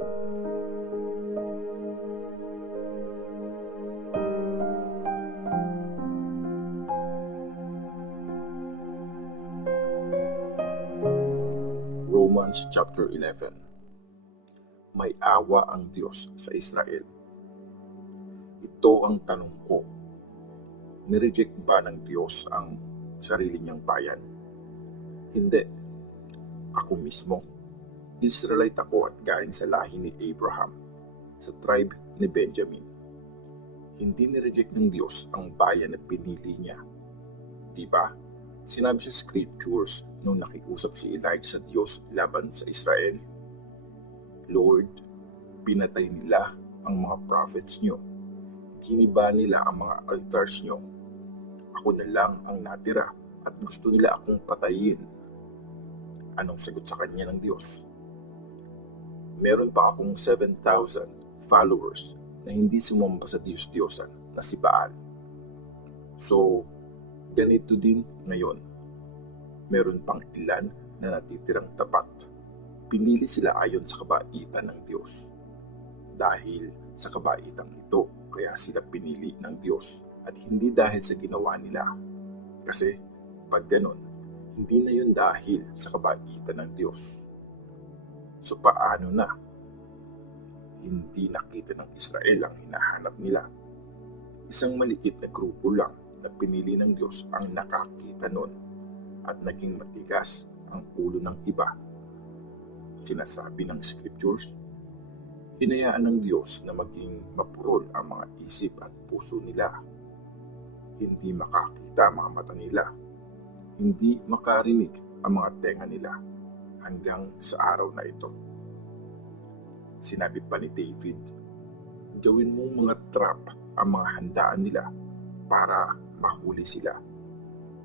Romans chapter 11. May awa ang Diyos sa Israel. Ito ang tanong ko. Nireject ba ng Diyos ang sarili niyang bayan? Hindi. Ako mismo, Israelite ako at galing sa lahi ni Abraham, sa tribe ni Benjamin. Hindi nireject ng Diyos ang bayan na pinili niya. Diba? Sinabi sa scriptures nung nakiusap si Elijah sa Diyos laban sa Israel, Lord, pinatay nila ang mga prophets nyo. Giniba nila ang mga altars nyo. Ako na lang ang natira at gusto nila akong patayin. Anong sagot sa kanya ng Diyos? Meron pa akong 7,000 followers na hindi sumamba sa Diyos-Diyosan na si Baal. So, ganito din ngayon. Meron pang ilan na natitirang tapat. Pinili sila ayon sa kabaitan ng Diyos. Dahil sa kabaitan ito, kaya sila pinili ng Diyos at hindi dahil sa ginawa nila. Kasi pag ganon, hindi na yun dahil sa kabaitan ng Diyos. So paano na? Hindi nakita ng Israel ang hinahanap nila. Isang maliit na grupo lang na pinili ng Diyos ang nakakita nun at naging matigas ang ulo ng iba. Sinasabi ng scriptures, hinayaan ng Diyos na maging mapurol ang mga isip at puso nila. Hindi makakita ang mga mata nila. Hindi makarinig ang mga tenga nila hanggang sa araw na ito. Sinabi pa ni David, gawin mong mga trap ang mga handaan nila para mahuli sila.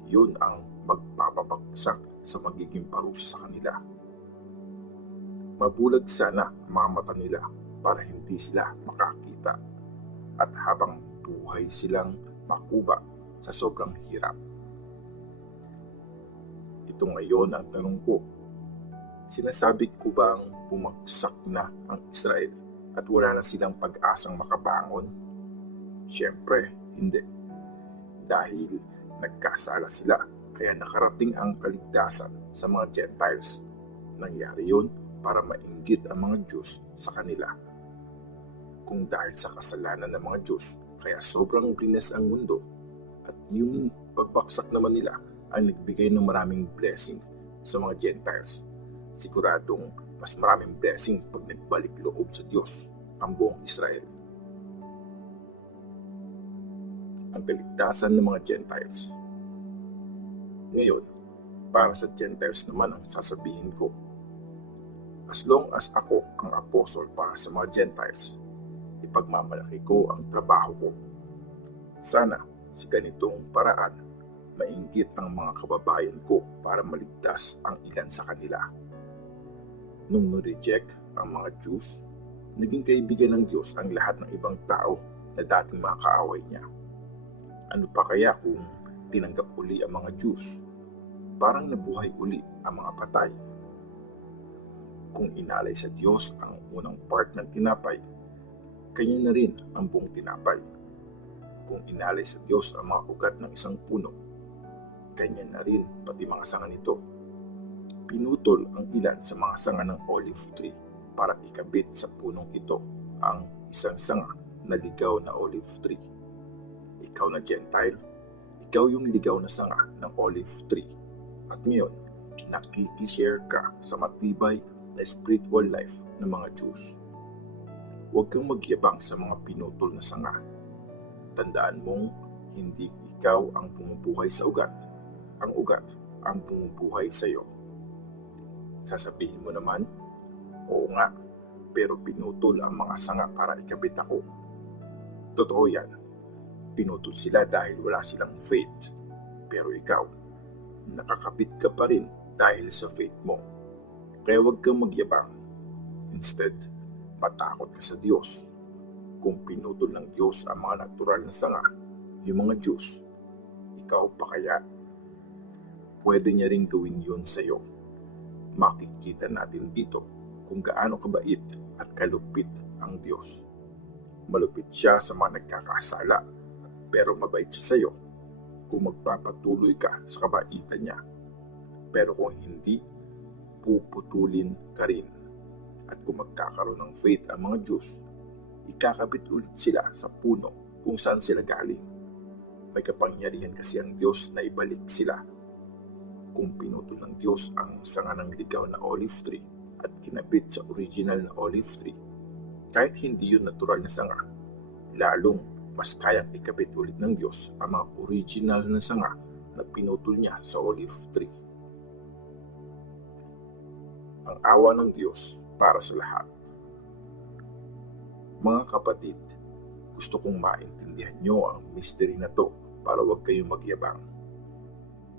Yun ang magpapabagsak sa magiging parusa sa kanila. Mabulag sana ang mga mata nila para hindi sila makakita at habang buhay silang makuba sa sobrang hirap. Ito ngayon ang tanong ko. Sinasabi ko bang bumagsak na ang Israel at wala na silang pag-asang makabangon? Siyempre, hindi. Dahil nagkasala sila kaya nakarating ang kaligtasan sa mga Gentiles. Nangyari yun para mainggit ang mga Diyos sa kanila. Kung dahil sa kasalanan ng mga Diyos kaya sobrang blines ang mundo at yung pagbaksak naman nila ang nagbigay ng maraming blessing sa mga Gentiles, siguradong mas maraming blessing pag nagbalik loob sa Diyos ang buong Israel. Ang kaligtasan ng mga Gentiles. Ngayon, para sa Gentiles naman ang sasabihin ko. As long as ako ang apostol para sa mga Gentiles, ipagmamalaki ko ang trabaho ko. Sana sa ganitong paraan, mainggit ang mga kababayan ko para maligtas ang ilan sa kanila. Nung no-reject ang mga Jews, naging kaibigan ng Diyos ang lahat ng ibang tao na dating mga kaaway niya. Ano pa kaya kung tinanggap uli ang mga Jews? Parang nabuhay uli ang mga patay. Kung inalay sa Diyos ang unang part ng tinapay, kanya na rin ang buong tinapay. Kung inalay sa Diyos ang mga ugat ng isang puno, kanya na rin pati mga sanga nito. Pinutol ang ilan sa mga sanga ng olive tree para ikabit sa punong ito ang isang sanga na ligaw na olive tree. Ikaw na Gentile, ikaw yung ligaw na sanga ng olive tree. At ngayon, nakikishare ka sa matibay na spiritual life ng mga Jews. Huwag kang magyabang sa mga pinutol na sanga. Tandaan mong hindi ikaw ang bumubuhay sa ugat. Ang ugat ang bumubuhay sa iyo. Sasabihin mo naman, oo nga, pero pinutol ang mga sanga para ikabit ako. Totoo yan. Pinutol sila dahil wala silang faith. Pero ikaw, nakakabit ka pa rin dahil sa faith mo. Kaya huwag kang magyabang. Instead, matakot ka sa Diyos. Kung pinutol ng Diyos ang mga natural na sanga, yung mga Diyos, ikaw pa kaya? Pwede niya rin gawin yun sa iyo. Makikita natin dito kung gaano kabait at kalupit ang Diyos. Malupit siya sa mga nagkakasala, pero mabait siya sa iyo kung magpapatuloy ka sa kabaitan niya. Pero kung hindi, puputulin ka rin. At kung magkakaroon ng faith ang mga Diyos, ikakabit ulit sila sa puno kung saan sila galing. May kapangyarihan kasi ang Diyos na ibalik sila. Kung pinutol ng Diyos ang sanga ng ligaw na olive tree at kinabit sa original na olive tree, kahit hindi yun natural na sanga, lalong mas kayang ikabit ulit ng Diyos ang mga original na sanga na pinutol niya sa olive tree. Ang awa ng Diyos para sa lahat. Mga kapatid, gusto kong maintindihan nyo ang mystery na to para huwag kayong magyabang.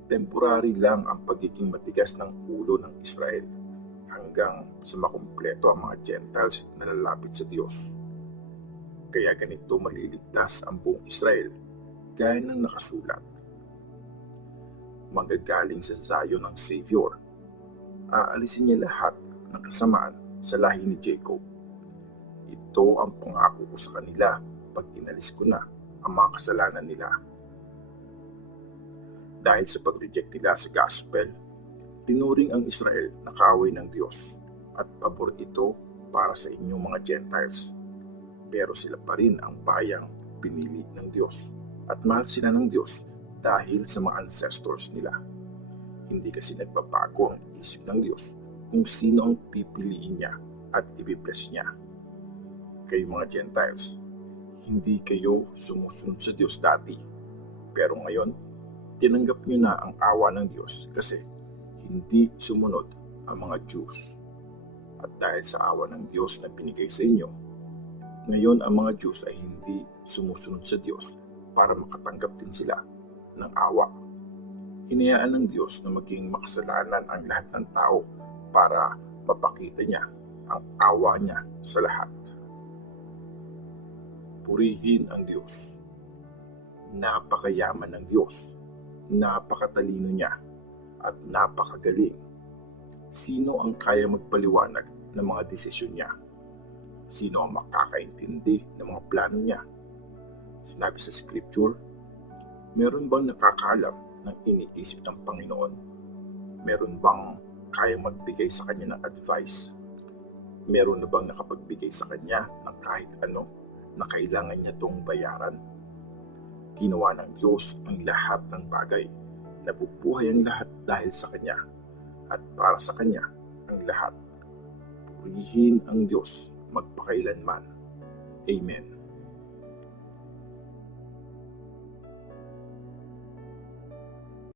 Temporary lang ang pagiging matigas ng ulo ng Israel hanggang sa makumpleto ang mga Gentiles na lalapit sa Diyos. Kaya ganito maliligtas ang buong Israel gaya ng nakasulat. Manggagaling sa Zion ang Savior. Aalisin niya lahat ng kasamaan sa lahi ni Jacob. Ito ang pangako ko sa kanila pag inalis ko na ang mga kasalanan nila. Dahil sa pag-reject nila sa gospel, tinuring ang Israel na kaaway ng Diyos at pabor ito para sa inyong mga Gentiles. Pero sila pa rin ang bayang pinili ng Diyos at mahal sila ng Diyos dahil sa mga ancestors nila. Hindi kasi nagbabago ang isip ng Diyos kung sino ang pipiliin niya at ibibless niya. Kayo mga Gentiles, hindi kayo sumusunod sa Diyos dati. Pero ngayon, tinanggap niyo na ang awa ng Diyos kasi hindi sumunod ang mga Jews. At dahil sa awa ng Diyos na binigay sa inyo, ngayon ang mga Jews ay hindi sumusunod sa Diyos para makatanggap din sila ng awa. Hinayaan ng Diyos na maging makasalanan ang lahat ng tao para mapakita niya ang awa niya sa lahat. Purihin ang Diyos. Napakayaman ng Diyos, napakatalino niya, at napakagaling. Sino ang kaya magpaliwanag ng mga desisyon niya? Sino ang makakaintindi ng mga plano niya? Sinabi sa Scripture, meron bang nakakaalam ng iniisip ng Panginoon? Meron bang kayang magbigay sa kanya ng advice? Meron na bang nakapagbigay sa kanya ng kahit ano na kailangan niya itong bayaran? Ginawa ng Diyos ang lahat ng bagay. Nabubuhay ang lahat dahil sa Kanya at para sa Kanya ang lahat. Purihin ang Diyos magpakailanman. Amen.